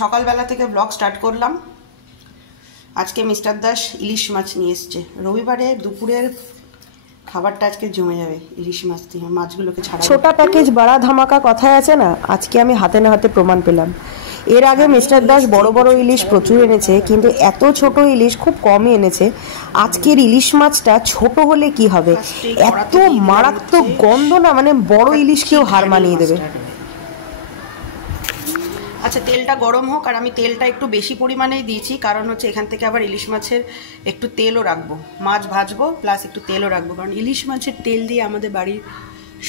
সকালবেলা থেকে blog start করলাম। আজকে মিস্টার দাস ইলিশ মাছ নিয়ে এসছে। রবিবারে দুপুরের খাবারটা আজকে জমে যাবে ইলিশ মাছ দিয়ে। মাছগুলোকে ছাড়া ছোটা প্যাকেজ বড়া ধামাকা কথায় আছে না, আজকে আমি হাতে না হাতে প্রমাণ পেলাম। এর আগে মিস্টার দাস বড় বড় ইলিশ প্রচুর এনেছে, কিন্তু এত ছোট ইলিশ খুব কমই এনেছে। আজকের ইলিশ মাছটা ছোট হলে কি হবে, এত মারাত্মক গন্ধ না, মানে বড় ইলিশকেও হার মানিয়ে দেবে। আচ্ছা, তেলটা গরম হোক। আর আমি তেলটা একটু বেশি পরিমাণেই দিয়েছি, কারণ হচ্ছে এখান থেকে আবার ইলিশ মাছের একটু তেলও রাখবো। মাছ ভাজবো প্লাস একটু তেলও রাখবো, কারণ ইলিশ মাছের তেল দিয়ে আমাদের বাড়ির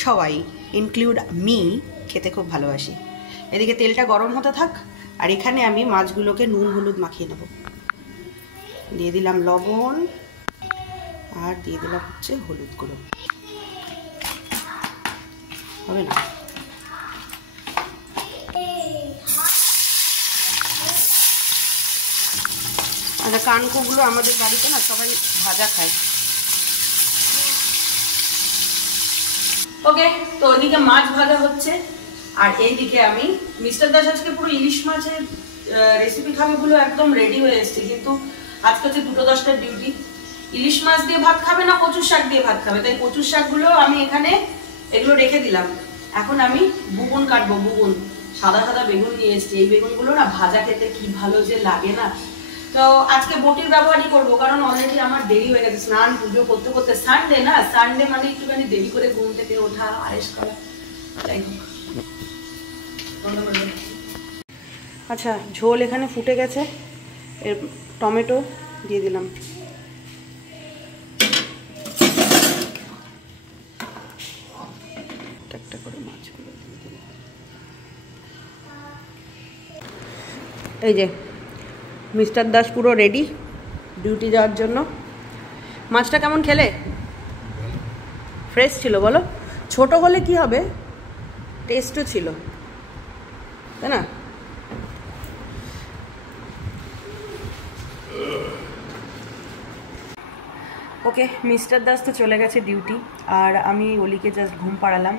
সবাই ইনক্লুড মি খেতে খুব ভালোবাসি। এদিকে তেলটা গরম হতে থাক, আর এখানে আমি মাছগুলোকে নুন হলুদ মাখিয়ে নেব। দিয়ে দিলাম লবণ, আর দিয়ে দিলাম হচ্ছে হলুদ গুঁড়ো। হবে না? আচ্ছা, কানকোগুলো আমাদের বাড়িতে না সবাই ভাজা খায়। ওকে, তো ওইদিকে মাছ ভাজা হচ্ছে, আর এইদিকে আমি মিস্টার দাস আজকে পুরো ইলিশ মাছের রেসিপি খাবে বলে একদম রেডি হয়ে এসছে, কিন্তু আজকে হচ্ছে 2:10টার ডিউটি। ইলিশ মাছ দিয়ে ভাত খাবে না কচুর শাক দিয়ে ভাত খাবে, তাই কচুর শাকগুলো আমি এখানে এগুলো রেখে দিলাম। এখন আমি বেগুন কাটবো। বেগুন সাদা সাদা বেগুন নিয়ে এসছি। এই বেগুনগুলো না ভাজা খেতে কি ভালো যে লাগে না। তো আজকে বটির ব্যবহারই করবো, কারণ অলরেডি আমার দেরি হয়ে গেছে স্নান পুজো করতে করতে। সানডে না, সানডে মানে একটুখানি দেরি করে ঘুম থেকে ওঠা, আয়েস করা, যাই হোক। আচ্ছা, ঝোল এখানে ফুটে গেছে। এর টমেটো দিয়ে দিলাম। একটা করে মাছগুলো দিয়ে দিলাম। এই যে মিস্টার দাস পুরো রেডি ডিউটি যাওয়ার জন্য। মাছটা কেমন খেলে? ফ্রেশ ছিল বলো? ছোট হলে কি হবে, টেস্টও ছিল, তাই না? ওকে, মিস্টার দাস তো চলে গেছে ডিউটি, আর আমি অলিকে জাস্ট ঘুম পাড়ালাম।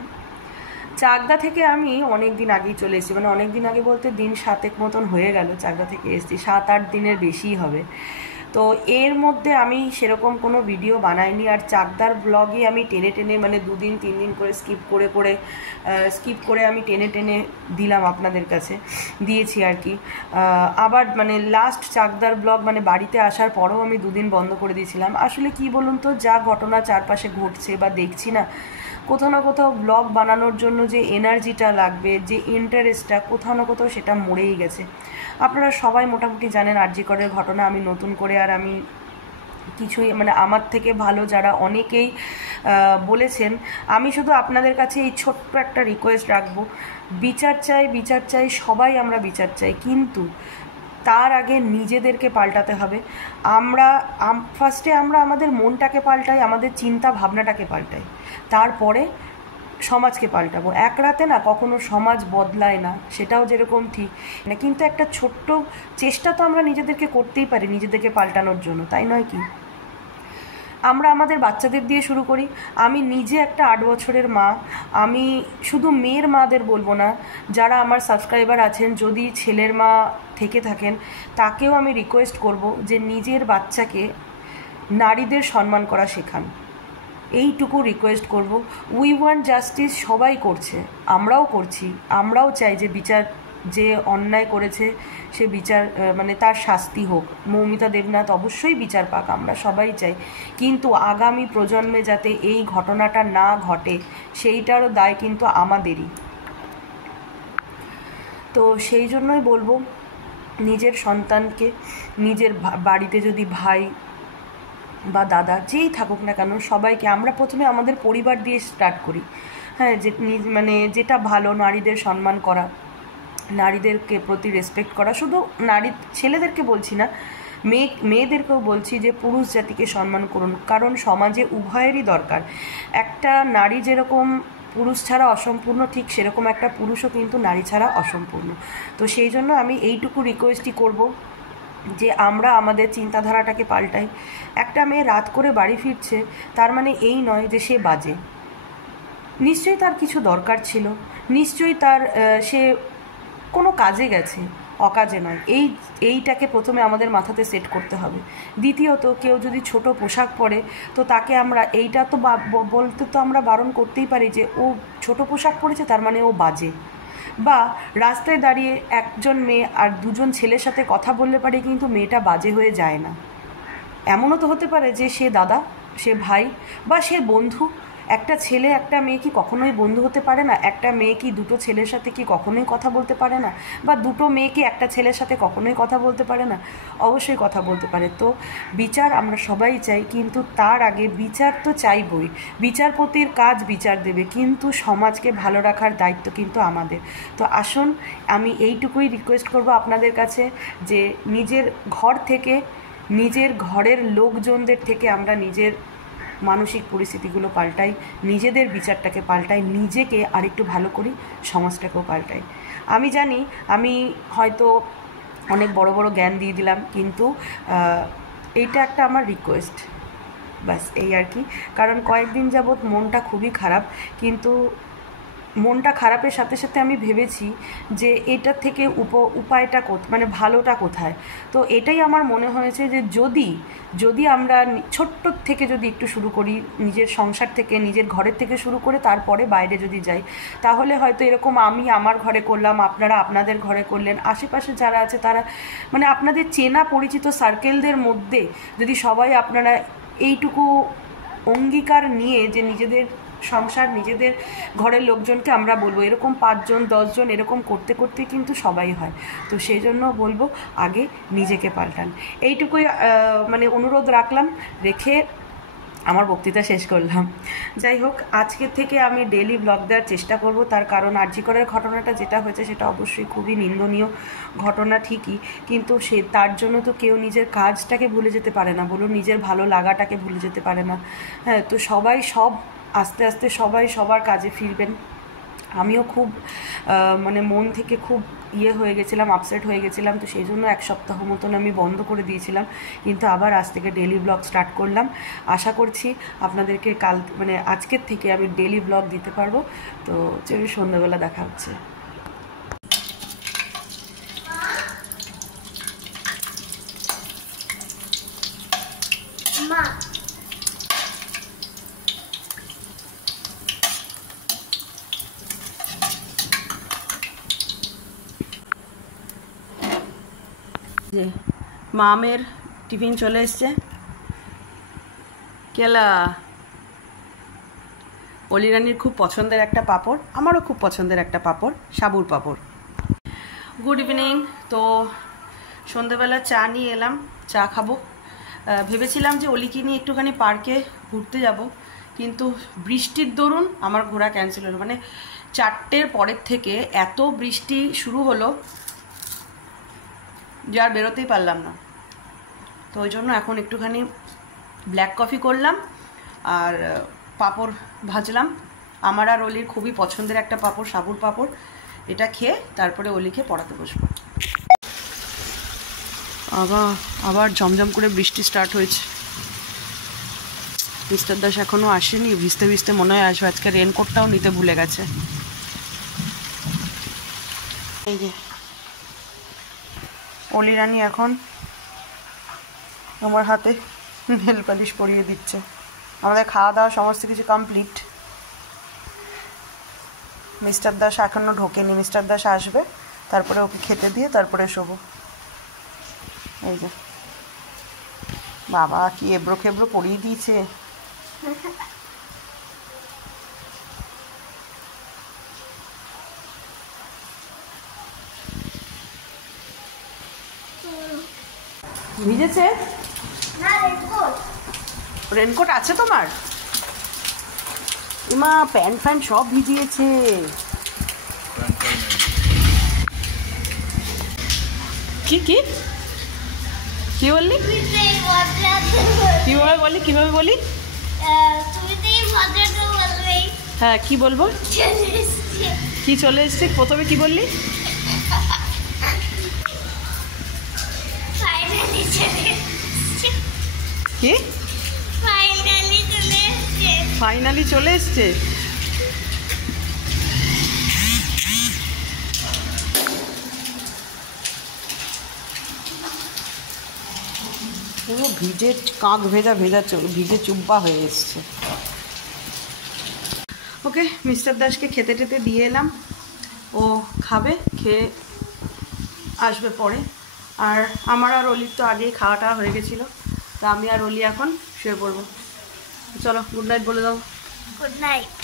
চাকদা থেকে আমি অনেক দিন আগেই চলে এসেছি, মানে অনেক দিন আগে বলতে দিন 7 মতন হয়ে গেল চাকদা থেকে এসেছি। 7-8 দিনের বেশিই হবে। তো এর মধ্যে আমি সেরকম কোনো ভিডিও বানাইনি। আর চাকদার ব্লগে আমি টেনে টেনে, মানে 2 দিন 3 দিন করে স্কিপ করে আমি টেনে টেনে দিলাম আপনাদের কাছে, দিয়েছি আর কি। আবার মানে লাস্ট চাকদার ব্লগ মানে বাড়িতে আসার পরেও আমি 2 দিন বন্ধ করে দিয়েছিলাম। আসলে কি বলুন তো, যা ঘটনা চারপাশে ঘটছে বা দেখছি না, কোথাও না কোথাও ব্লগ বানানোর জন্য যে এনার্জিটা লাগবে, যে ইন্টারেস্টটা, কোথাও না কোথাও সেটা মরেই গেছে। আপনারা সবাই মোটামুটি জানেন আর.জি. করের ঘটনা। আমি নতুন করে আর আমি কিছুই, মানে আমার থেকে ভালো যারা অনেকেই বলেছেন, আমি শুধু আপনাদের কাছে এই ছোট্ট একটা রিকোয়েস্ট রাখবো, বিচার চাই, সবাই আমরা বিচার চাই, কিন্তু তার আগে নিজেদেরকে পাল্টাতে হবে। ফার্স্টে আমরা আমাদের মনটাকে পাল্টাই, আমাদের চিন্তা ভাবনাটাকে পাল্টাই, তারপরে সমাজকে পাল্টাবো। এক রাতে না কখনো সমাজ বদলায় না, সেটাও যেরকম ঠিক না, কিন্তু একটা ছোট্ট চেষ্টা তো আমরা নিজেদেরকে করতেই পারি নিজেদেরকে পাল্টানোর জন্য, তাই নয় কি? আমরা আমাদের বাচ্চাদের দিয়ে শুরু করি। আমি নিজে একটা 8 বছরের মা। আমি শুধু মেয়ের মাদের বলবো না, যারা আমার সাবস্ক্রাইবার আছেন, যদি ছেলের মা থেকে থাকেন, তাকেও আমি রিকোয়েস্ট করব যে নিজের বাচ্চাকে নারীদের সম্মান করা শেখান। এইটুকু রিকোয়েস্ট করব। উই ওয়ান্ট জাস্টিস, সবাই করছে, আমরাও করছি। আমরাও চাই যে বিচার, যে অন্যায় করেছে সে বিচার, মানে তার শাস্তি হোক। মৌমিতা দেবনাথ অবশ্যই বিচার পাক, আমরা সবাই চাই, কিন্তু আগামী প্রজন্মে যাতে এই ঘটনাটা না ঘটে সেইটারও দায় কিন্তু আমাদেরই। তো সেই জন্যই বলবো, নিজের সন্তানকে, নিজের বাড়িতে যদি ভাই বা দাদা যেই থাকুক না কেন, সবাইকে আমরা প্রথমে আমাদের পরিবার দিয়ে স্টার্ট করি। হ্যাঁ, যে মানে যেটা ভালো, নারীদের সম্মান করা, নারীদেরকে প্রতি রেসপেক্ট করা। শুধু ছেলেদেরকে বলছি না, মেয়েদেরকেও বলছি যে পুরুষ জাতিকে সম্মান করুন, কারণ সমাজে উভয়েরই দরকার। একটা নারী যেরকম পুরুষ ছাড়া অসম্পূর্ণ, ঠিক সেরকম একটা পুরুষও কিন্তু নারী ছাড়া অসম্পূর্ণ। তো সেই জন্য আমি এইটুকু রিকোয়েস্টই করব যে আমরা আমাদের চিন্তাধারাটাকে পাল্টাই। একটা মেয়ে রাত করে বাড়ি ফিরছে, তার মানে এই নয় যে সে বাজে। নিশ্চয়ই তার কিছু দরকার ছিল, নিশ্চয়ই তার সে কোনো কাজে গেছে, অকাজে নয়। এইটাকে প্রথমে আমাদের মাথাতে সেট করতে হবে। দ্বিতীয়ত, কেউ যদি ছোট পোশাক পরে তো তাকে আমরা এইটা তো বলতে তো আমরা বারণ করতেই পারি যে ও ছোট পোশাক পরেছে তার মানে ও বাজে। বা রাস্তায় দাঁড়িয়ে একজন মেয়ে আর দুজন ছেলের সাথে কথা বললে পারে কিন্তু মেয়েটা বাজে হয়ে যায় না। এমনও তো হতে পারে যে সে দাদা, সে ভাই বা সে বন্ধু। একটা ছেলে একটা মেয়ে কি কখনোই বন্ধু হতে পারে না? একটা মেয়ে কি দুটো ছেলের সাথে কি কখনোই কথা বলতে পারে না? বা দুটো মেয়ে কি একটা ছেলের সাথে কখনোই কথা বলতে পারে না? অবশ্যই কথা বলতে পারে। তো বিচার আমরা সবাই চাই, কিন্তু তার আগে বিচার তো চাইবই। বিচারপতির কাজ বিচার দেবে, কিন্তু সমাজকে ভালো রাখার দায়িত্ব কিন্তু আমাদের। তো আসুন, আমি এইটুকুই রিকোয়েস্ট করব আপনাদের কাছে যে নিজের ঘর থেকে, নিজের ঘরের লোকজনদের থেকে আমরা নিজের মানসিক পরিস্থিতিগুলো পাল্টাই, নিজেদের বিচারটাকে পাল্টাই, নিজেকে আরেকটু ভালো করি, সমাজটাকেও পাল্টাই। আমি জানি আমি হয়তো অনেক বড় বড় জ্ঞান দিয়ে দিলাম, কিন্তু এইটা একটা আমার রিকোয়েস্ট, ব্যাস এই আর কি। কারণ কয়েকদিন যাবৎ মনটা খুবই খারাপ, কিন্তু মনটা খারাপের সাথে সাথে আমি ভেবেছি যে এটার থেকে উপায়টা মানে ভালোটা কোথায়। তো এটাই আমার মনে হয়েছে যে যদি আমরা ছোট্ট থেকে যদি একটু শুরু করি, নিজের সংসার থেকে, নিজের ঘরের থেকে শুরু করে তারপরে বাইরে যদি যাই, তাহলে হয়তো এরকম আমি আমার ঘরে করলাম, আপনারা আপনাদের ঘরে করলেন, আশেপাশে যারা আছে তারা, মানে আপনাদের চেনা পরিচিত সার্কেলদের মধ্যে যদি সবাই আপনারা এইটুকু অঙ্গীকার নিয়ে যে নিজেদের সংসার, নিজেদের ঘরের লোকজনকে আমরা বলবো, এরকম 5 জন 10 জন এরকম করতে করতে কিন্তু সবাই হয়। তো সেই জন্য বলবো আগে নিজেকে পাল্টান। এইটুকুই মানে অনুরোধ রাখলাম, রেখে আমার বক্তৃতা শেষ করলাম। যাই হোক, আজকের থেকে আমি ডেইলি ব্লগ দেওয়ার চেষ্টা করব। তার কারণ আর.জি. করের ঘটনাটা যেটা হয়েছে সেটা অবশ্যই খুবই নিন্দনীয় ঘটনা ঠিকই, কিন্তু তার জন্য তো কেউ নিজের কাজটাকে ভুলে যেতে পারে না, বলুন, নিজের ভালো লাগাটাকে ভুলে যেতে পারে না। হ্যাঁ, তো সবাই আস্তে আস্তে সবাই সবার কাজে ফিরবেন। আমিও খুব মানে মন থেকে খুব হয়ে গেছিলাম, আপসেট হয়ে গেছিলাম। তো সেই জন্য 1 সপ্তাহ মতন আমি বন্ধ করে দিয়েছিলাম, কিন্তু আবার আজ থেকে ডেইলি ব্লগ স্টার্ট করলাম। আশা করছি আপনাদেরকে মানে আজকের থেকে আমি ডেইলি ব্লগ দিতে পারবো। তো চলুন, সন্ধ্যাবেলা দেখা হচ্ছে। যে মামের টিফিন চলে এসছে, কেলা অলিরানির খুব পছন্দের একটা পাঁপড়, আমারও খুব পছন্দের একটা পাঁপড়, সাবুর পাঁপড়। Good evening. তো সন্ধ্যেবেলা চা নিয়ে এলাম, চা খাবো। ভেবেছিলাম যে অলিকে নিয়ে একটুখানি পার্কে ঘুরতে যাব, কিন্তু বৃষ্টির দরুন আমার ঘোরা ক্যান্সেল হলো। মানে 4টের পরের থেকে এত বৃষ্টি শুরু হলো যে আর বেরোতেই পারলাম না। তো ওই জন্য এখন একটুখানি ব্ল্যাক কফি করলাম আর পাঁপড় ভাজলাম। আমার আর অলির খুবই পছন্দের একটা পাঁপড়, সাবুর পাঁপড়। এটা খেয়ে তারপরে অলিকে পড়াতে বসবো। আবার ঝমঝম করে বৃষ্টি স্টার্ট হয়েছে। মিস্টার দাস এখনও আসেনি, ভিজতে ভিজতে মনে হয় আসবে। আজকে রেনকোটটাও নিতে ভুলে গেছে। এই যে অলিরানি এখন আমার হাতে নেল পালিশ পরিয়ে দিচ্ছে। আমাদের খাওয়া দাওয়া সমস্ত কিছু কমপ্লিট। মিস্টার দাস এখনও ঢোকেনি, মিস্টার দাস আসবে, তারপরে ওকে খেতে দিয়ে তারপরে শোবো। এই যে বাবা কি এবড়ো খেবড়ো পরিয়ে দিয়েছে। ভিজেছে? রেনকোট আছে তোমার? ইমা প্যান্ট ফ্যান্ট সব ভিজিয়েছে। কি কি কি বললি? কিভাবে বলি কিভাবে বলি? হ্যাঁ কি বলবো? কি চলে এসছে? প্রথমে কি বললি? কি ফাইনালি চলে এসছে? পুরো ভিজে কাক ভেজা ভেজা ভিজে চুব্বা হয়ে এসছে। ওকে, মিস্টার দাসকে খেতে টেতে দিয়ে এলাম, ও খাবে, খেয়ে আসবে পরে। আর আমার আর অলির তো আগেই খাওয়াটা হয়ে গেছিলো, তা আমি আর অলি এখন শুয়ে পড়বো। চলো, গুড নাইট বলে দাও। Good night.